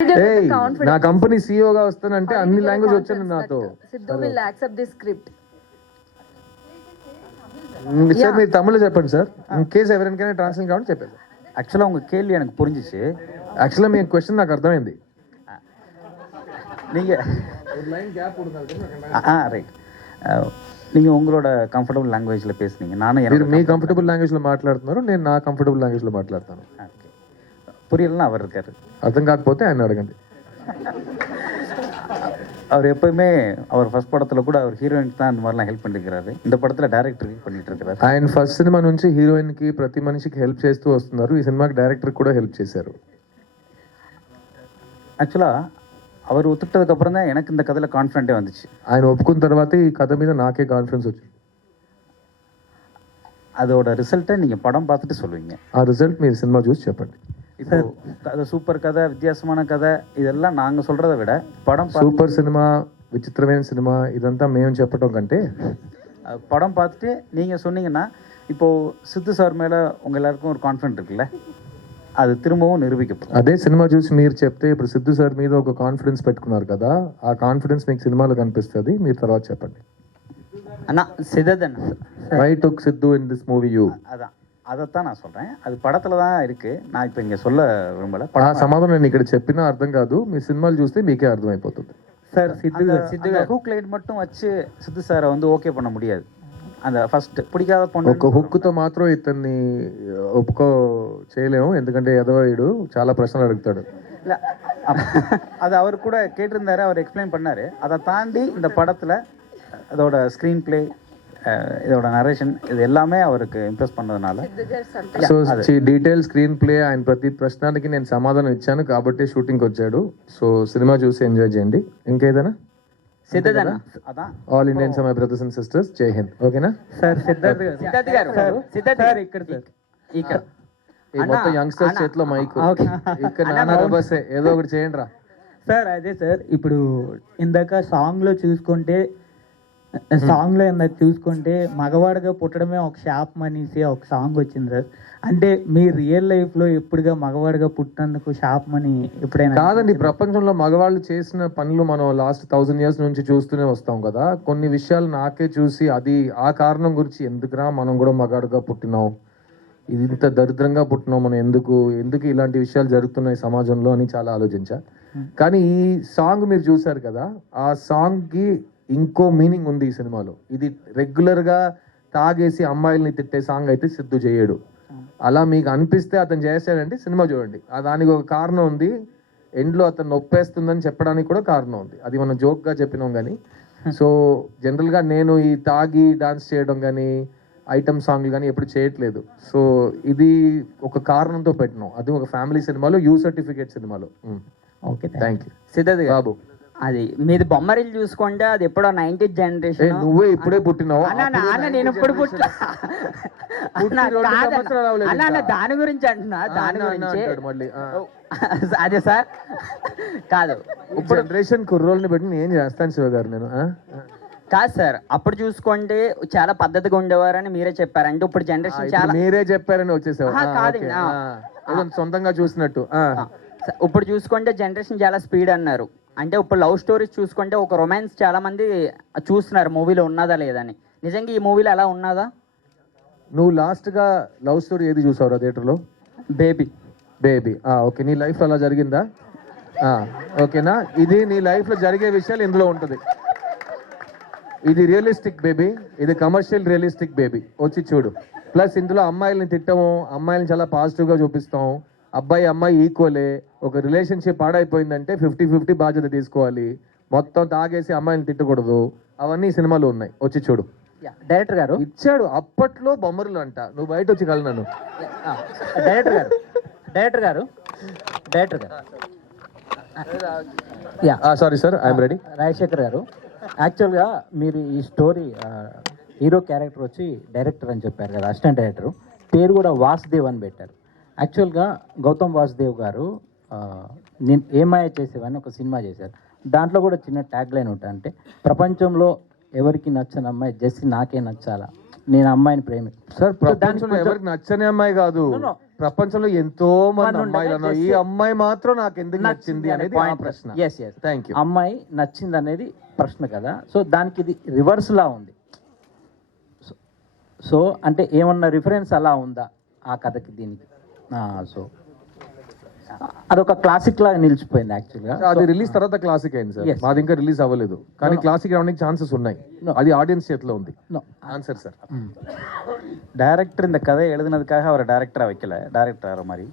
నా కంపెనీ సీఈఓగా వస్తానంటే అన్ని లాంగ్వేజ్ వచ్చాను నాతో. Siddhu will accept this script. Sir మీరు தமிழ்ல చెప్పండి సార్. ఇన్ కేస్ ఎవరికైనా ట్రాన్స్లేట్ కావాలంటే చెప్పండి. ஆக்சுவலாக உங்கள் கேள்வி எனக்கு புரிஞ்சிச்சு. యాక్చువల్గా మీ క్వశ్చన్ నాకు అర్థమైంది. நீங்கள் ரைட் நீங்கள் உங்களோட కంఫర్టబుల్ లాంగ్వేజ్లో பேசுனீங்க. நானும் మీరు మీ కంఫర్టబుల్ లాంగ్వేజ్లో మాట్లాడుతున్నారు, నేను నా కంఫర్టబుల్ లాంగ్వేజ్లో మాట్లాడతాను. புரியலன்னா அவர் இருக்காரு. అర్థం కాకపోతే ఆయన అడగండి. அவர் எப்பவுமே அவர் ஃபர்ஸ்ட் படத்தில் கூட அவர் ஹீரோயினுக்கு தான் அந்த மாதிரிலாம் ஹெல்ப் பண்ணிருக்கிறாரு. இந்த படத்தில் డైరెక్టర్కి பண்ணிட்டு இருக்கிறாరు. ఆయన ఫస్ట్ సినిమా నుంచి హీరోయిన్ కి ప్రతి మనిషికి హెల్ప్ చేస్తూ వస్తున్నారు. ఈ సినిమాకి డైరెక్టర్ కూడా హెల్ప్ చేశారు. ஆக்சுவலாக அவர் ஒத்துக்கிட்டதுக்கு அப்புறம் தான் எனக்கு இந்த கதையில் கான்ஃபிடென்ட்டே வந்துச்சு. ఆయన ఒప్పుకున్న తర్వాత ఈ కథ మీద నాకే కాన్ఫిడెన్స్ వచ్చింది. அதோட ரிசல்ட்டை நீங்கள் படம் பார்த்துட்டு சொல்லுவீங்க. ఆ రిజల్ట్ మీరు సినిమా చూసి చెప్పండి. இப்போ கதை சூப்பர் கதை, வித்தியாசமான கதை, இதெல்லாம் நாங்கள் சொல்கிறத விட படம் సూపర్ సినిమా, విచిత్రమైన సినిమా ఇదంతా మేము చెప్పడం కంటే படம் பார்த்துட்டு நீங்கள் சொன்னீங்கன்னா இப்போது சித்து சார் மேலே உங்கள் எல்லாருக்கும் ஒரு கான்ஃபிடென்ட் இருக்குல்ல, అది తిరుమவும் నిరూపించబడుతుంది. అదే సినిమా చూసి మీరు చెప్తే ఇప్పుడు సిద్ధు సార్ మీద ఒక కాన్ఫిడెన్స్ పెట్టుకున్నారు కదా, ఆ కాన్ఫిడెన్స్ మీకు సినిమాలో కనిపిస్తుంది. మీరు తర్వాత చెప్పండి. అన్న సిద్ధన్న why took Siddhu in this movie you. అதான் అதைத்தான் நான் சொல்கிறேன். அது படத்தில் தான் இருக்குது. நான் இப்போ இங்கே சொல்ல விரும்பலை. ఆ సమాధానం నేను ఇక్కడ చెప్పినా అర్థం కాదు, మీ సినిమాలు చూస్తే మీకే అర్థమైపోతుంది. சார் சித்து ஹூக் லைட் மட்டும் வச்சு சித்து சாரை வந்து ஓகே பண்ண முடியாது. அந்த ఫస్ట్ பிடிக்காத பொண்ணு ఒక హుక్కుతో మాత్రం ఇతన్ని ఒప్పుకో చేయలేము, ఎందుకంటే ఎదవాయుడు చాలా ప్రశ్నలు అడుగుతాడు. இல்லை அது அவர் கூட கேட்டிருந்தாரு, அவர் எக்ஸ்பிளைன் பண்ணார். அதை தாண்டி இந்த படத்தில் அதோட ஸ்க்ரீன் பிளே, இதோட నరేషన్, ఇది எல்லாமே அவருக்கு ఇంప్రెస్ பண்ணதுனால సో డీటెయిల్ స్క్రీన్ ప్లే, ఆయన ప్రతి ప్రశ్నకి నేను సమాధానం ఇచ్చాను కాబట్టి షూటింగ్కి వచ్చాడు. సో సినిమా చూసి ఎంజాయ్ చేయండి. ఇంకేదైనా సిద్ధార్థ్ అதான் all Indians my brothers and sisters, జై హింద్. ఓకేనా సార్? సిద్ధార్థ్ గారు ఇక్కడ ఈ మొత్తం యంగ్స్టర్స్ చేతిలో మైక్, ఇక్కడ నానా రబసే ఏదో ఒకటి చేయండి రా సార్. అదే సార్, ఇప్పుడు ఇందాక సాంగ్లో చూసుకుంటే మగవాడిగా పుట్టడమే ఒక శాపం అనేసి ఒక సాంగ్ వచ్చింది సార్. అంటే మీ రియల్ లైఫ్లో ఎప్పుడుగా మగవాడిగా పుట్టినందుకు శాపం అని ఎప్పుడైనా? కాదండి, ప్రపంచంలో మగవాళ్ళు చేసిన పనులు మనం లాస్ట్ 1000 years నుంచి చూస్తూనే వస్తాం కదా. కొన్ని విషయాలు నాకే చూసి అది ఆ కారణం గురించి ఎందుకురా మనం కూడా మగాడుగా పుట్టినాం, ఇది ఇంత దరిద్రంగా పుట్టినాం, మనం ఎందుకు ఇలాంటి విషయాలు జరుగుతున్నాయి సమాజంలో అని చాలా ఆలోచించా. కానీ ఈ సాంగ్ మీరు చూసారు కదా, ఆ సాంగ్ కి ఇంకో మీనింగ్ ఉంది ఈ సినిమాలో. ఇది రెగ్యులర్ గా తాగేసి అమ్మాయిల్ని తిట్టే సాంగ్ అయితే సిద్ధు చేయడు. అలా మీకు అనిపిస్తే అతను చేశాడంటే సినిమా చూడండి, దానికి ఒక కారణం ఉంది. ఎండ్లో అతను నొప్పేస్తుందని చెప్పడానికి కూడా కారణం ఉంది. అది మనం జోక్ గా చెప్పినాం కానీ. సో జనరల్ గా నేను ఈ తాగి డాన్స్ చేయడం కానీ ఐటమ్ సాంగ్లు కానీ ఎప్పుడు చేయట్లేదు. సో ఇది ఒక కారణంతో పెట్టినాం. అది ఒక ఫ్యామిలీ సినిమాలో, యూ సర్టిఫికేట్ సినిమాలో. Okay, thank you. సిద్ధార్థ్ బాబు, అది మీది బొమ్మరిల్లు చూసుకుంటే అది ఎప్పుడో 90th జనరేషన్. నువ్వే ఇప్పుడే పుట్టినావు. నేను ఇప్పుడు దాని గురించి అంటున్నా, దాని గురించి అదే సార్. కాదు, ఇప్పుడు జనరేషన్ కుర్రోళ్ళని పెట్టి నేను చేస్తాను శివ గారు. నేను కాదు సార్, అప్పుడు చూసుకుంటే చాలా పద్ధతిగా ఉండేవారని మీరే చెప్పారు. అంటే ఇప్పుడు జనరేషన్ చాలా మీరే చెప్పారని వచ్చేసావు. కాదు, సొంతంగా చూసినట్టు. ఇప్పుడు చూసుకుంటే జనరేషన్ చాలా స్పీడ్ అన్నారు. అంటే ఇప్పుడు లవ్ స్టోరీస్ చూసుకుంటే ఒక రొమాన్స్ చాలా మంది చూస్తున్నారు మూవీలో ఉన్నదా లేదని. నిజంగా ఈ మూవీలో అలా ఉన్నదా? నువ్వు లాస్ట్ గా లవ్ స్టోరీ ఏది చూసావురా థియేటర్లో? బేబీ. ఓకే, నీ లైఫ్ అలా జరిగిందా? ఓకేనా, ఇది నీ లైఫ్ లో జరిగే విషయాలు ఇందులో ఉంటది. ఇది రియలిస్టిక్ బేబీ, ఇది కమర్షియల్ రియలిస్టిక్ బేబీ. వచ్చి చూడు. ప్లస్ ఇందులో అమ్మాయిల్ని తిట్టము, అమ్మాయిల్ని చాలా పాజిటివ్ గా చూపిస్తాం. అమ్మాయి ఈక్వలే. ఒక రిలేషన్షిప్ పాడైపోయిందంటే 50-50 బాధ్యత తీసుకోవాలి. మొత్తం తాగేసి అమ్మాయిని తిట్టకూడదు. అవన్నీ సినిమాలు ఉన్నాయి, వచ్చి చూడు. డైరెక్టర్ గారు ఇచ్చాడు అప్పట్లో బొమ్మరులు అంట. నువ్వు బయట వచ్చి కల నన్ను. డైరెక్టర్ గారు sorry sir, I'm ready. Rajasekhar గారు, యాక్చువల్గా మీరు ఈ స్టోరీ హీరో క్యారెక్టర్ వచ్చి డైరెక్టర్ అని చెప్పారు కదా, అసిస్టెంట్ డైరెక్టర్. పేరు కూడా వాసుదేవ్ అని పెట్టారు. యాక్చువల్గా గౌతమ్ వాసుదేవ్ గారు నేను ఏమాయ చేసేవని ఒక సినిమా చేశారు. దాంట్లో కూడా చిన్న ట్యాగ్ లైన్ ఉంటుంది, అంటే ప్రపంచంలో ఎవరికి నచ్చని అమ్మాయి జస్ట్ నాకే నచ్చాలా, నేను అమ్మాయిని ప్రేమి. సార్, ప్రపంచంలో ఎవరికి నచ్చని అమ్మాయి కాదు, ప్రపంచంలో ఎంతో మంది ఉండగా అమ్మాయిలు ఉన్నారు. ఈ అమ్మాయి మాత్రం నాకు ఎందుకు నచ్చింది అనేది ఆ ప్రశ్న. Yes yes thank you. అమ్మాయి నచ్చింది అనేది ప్రశ్న కదా. సో దానికి ఇది రివర్స్ లా ఉంది. సో అంటే ఏమన్నా రిఫరెన్స్ అలా ఉందా ఆ కథకి దీనికి? సో అదొక క్లాసిక్ లాగా నిలిచిపోయింది యాక్చువల్గా. అది రిలీజ్ తర్వాత క్లాసిక్ అయింది సార్. Yes. మాది ఇంకా రిలీజ్ అవ్వలేదు, కానీ క్లాసిక్ రావడానికి ఛాన్సెస్ ఉన్నాయి. No. అది ఆడియన్స్ చేతిలో ఉంది. No. Answer sir. டைரக்டர் இந்த கதை எழுதுனதுக்காக அவர் டைரக்டரா வைக்கல, டைரக்டர் மாதிரி